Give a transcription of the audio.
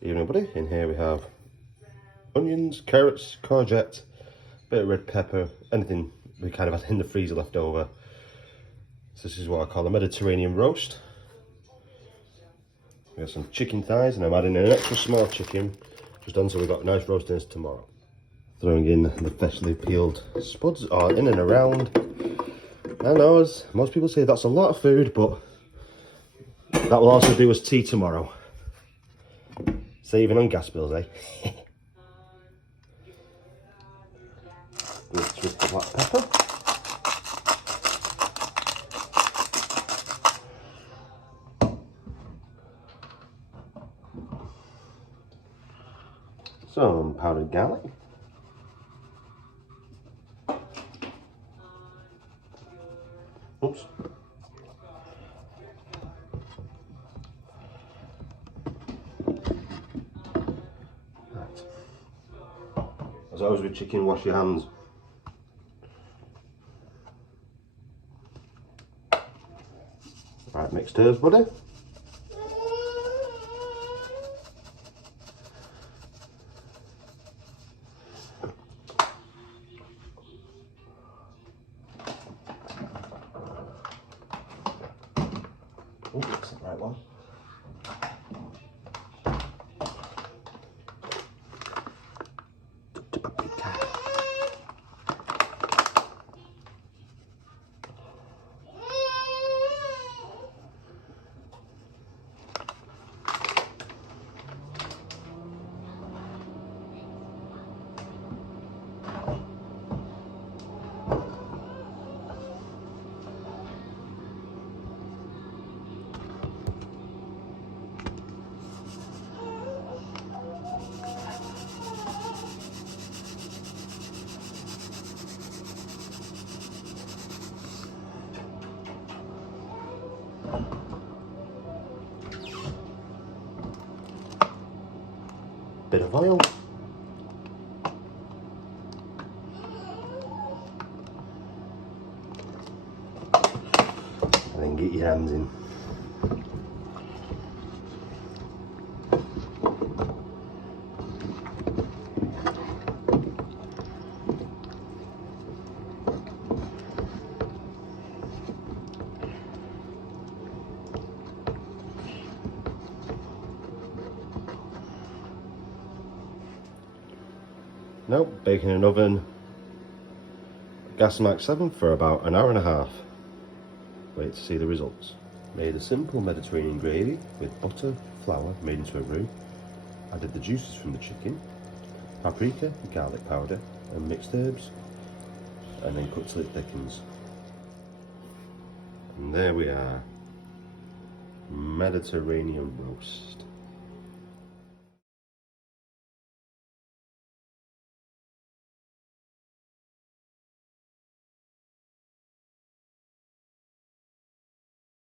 Evening, buddy. In here we have onions, carrots, courgette, bit of red pepper, anything we kind of had in the freezer left over. So this is what I call a Mediterranean roast. We have some chicken thighs, and I'm adding an extra small chicken just done, so we've got nice roast dinners tomorrow. Throwing in the freshly peeled spuds, or in and around. I know, as most people say, that's a lot of food, but that will also do us tea tomorrow. Saving on gas bills, eh? Mixed with the black pepper. Some powdered garlic. Oops. Right. As always with chicken, wash your hands. Right, mixed herbs, buddy. Oh, that's the right one. Bit of oil. And then get your hands in. Now, baking in an oven, gas max 7 for about an hour and a half. Wait to see the results. Made a simple Mediterranean gravy with butter, flour made into a roux. Added the juices from the chicken, paprika, garlic powder and mixed herbs, and then cooked till it thickens. And there we are, Mediterranean roast.